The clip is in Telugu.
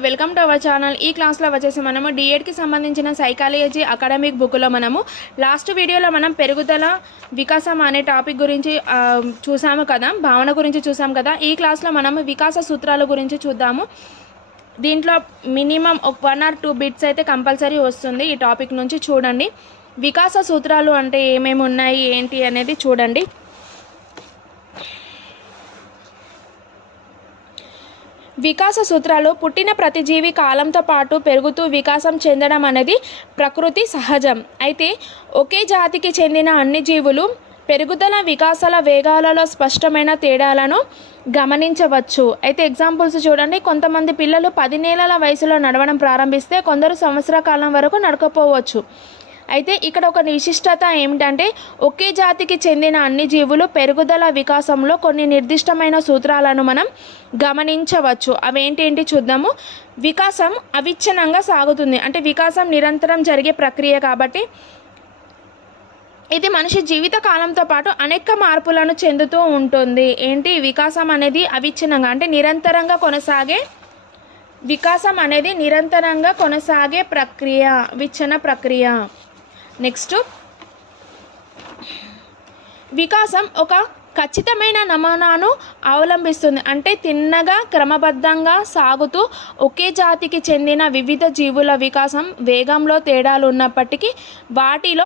All welcome to our channel. ఈ క్లాస్లో వచ్చేసి మనము D.Ed కి సంబంధించిన సైకాలజీ అకాడమిక్ బుక్లో మనము లాస్ట్ వీడియోలో మనం పెరుగుదల వికాసం అనే టాపిక్ గురించి చూసాము కదా, భావన గురించి చూసాం కదా। ఈ క్లాస్లో మనము వికాస సూత్రాల గురించి చూద్దాము। దీంట్లో మినిమం 1 or 2 బిట్స్ అయితే కంపల్సరీ వస్తుంది ఈ టాపిక్ నుంచి। చూడండి వికాస సూత్రాలు అంటే ఏమేమి ఉన్నాయి ఏంటి అనేది చూడండి। వికాస సూత్రాలు పుట్టిన ప్రతి జీవి కాలంతో పాటు పెరుగుతూ వికాసం చెందడం అనేది ప్రకృతి సహజం। అయితే ఒకే జాతికి చెందిన అన్ని జీవులు పెరుగుదల వికాసాల వేగాలలో స్పష్టమైన తేడాలను గమనించవచ్చు। అయితే ఎగ్జాంపుల్స్ చూడండి, కొంతమంది పిల్లలు 10 నెలల వయసులో నడవడం ప్రారంభిస్తే కొందరు సంవత్సర కాలం వరకు నడకపోవచ్చు। అయితే ఇక్కడ ఒక విశిష్టత ఏమిటంటే ఒకే జాతికి చెందిన అన్ని జీవులు పెరుగుదల వికాసంలో కొన్ని నిర్దిష్టమైన సూత్రాలను మనం గమనించవచ్చు। అవేంటి చూద్దాము। వికాసం అవిచ్ఛిన్నంగా సాగుతుంది, అంటే వికాసం నిరంతరం జరిగే ప్రక్రియ కాబట్టి ఇది మనిషి జీవిత కాలంతో పాటు అనేక మార్పులను చెందుతూ ఉంటుంది। ఏంటి వికాసం అనేది అవిచ్ఛిన్నంగా అంటే నిరంతరంగా కొనసాగే, వికాసం అనేది నిరంతరంగా కొనసాగే ప్రక్రియ, విచ్ఛిన్న ప్రక్రియ। నెక్స్ట్, వికాసం ఒక ఖచ్చితమైన నమూనాను అవలంబిస్తుంది, అంటే తిన్నగా క్రమబద్ధంగా సాగుతూ ఒకే జాతికి చెందిన వివిధ జీవుల వికాసం వేగంలో తేడాలు ఉన్నప్పటికీ వాటిలో